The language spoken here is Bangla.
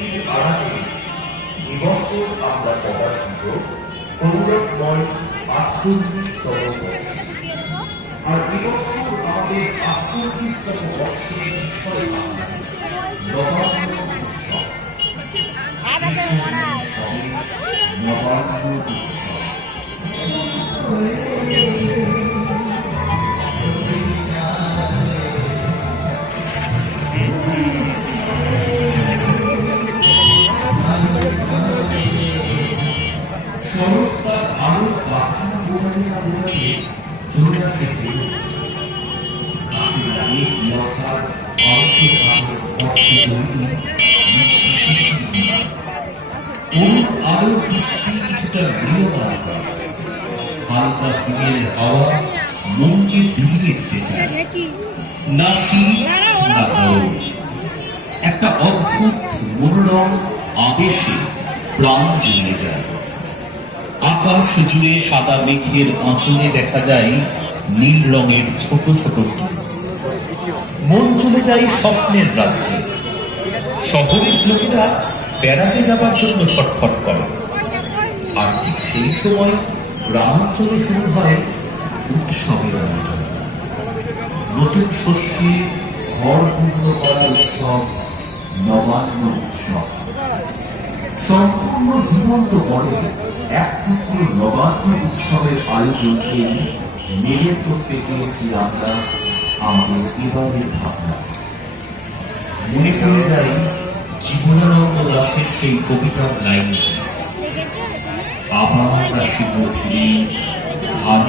প্রকৃতির আড়ালে এবছর আমরা পদার্থিত গৌরবময় 48তম বর্ষে। আর এবছর আমাদের 48তম বর্ষের বিষয় নবান্ন উৎসব। নবান্ন উৎসব শরৎ তার আরো বাহানা বোঝাতে চলে আসে মশার আরো দীপ্তি কিছুটা ম্রিয়মান হয়। হালকা হিমের হাওয়া মনকে ডুবিয়ে দিতে চায়, না শীত না গরম, একটা অদ্ভুত মনোরম আবেশে প্রাণ জুড়িয়ে যায়। আকাশ জুড়ে সাদা মেঘের আঁচলে দেখা যায় নীল রঙের ছোট ছোট মন চলে যায় স্বপ্নের রাজ্যে। শহরের লোকেরা বেড়াতে যাবার জন্য ছটফট করে, আর ঠিক সেই সময় গ্রামাঞ্চলে শুরু হয় উৎসবের আয়োজন। নতুন শস্যে ঘর পূর্ণ করার উৎসব নবান্ন উৎসব। সম্পূর্ণ জীবন্ত করে এক টুকরো নবান্ন উৎসবের আয়োজনকে মেলে করতে চেয়েছি আমরা আমাদের এবারের ভাবনা। মনে পড়ে যায় জীবনানন্দ দাশের সেই কবিতার লাইন, আবার আসিব ফিরে ধান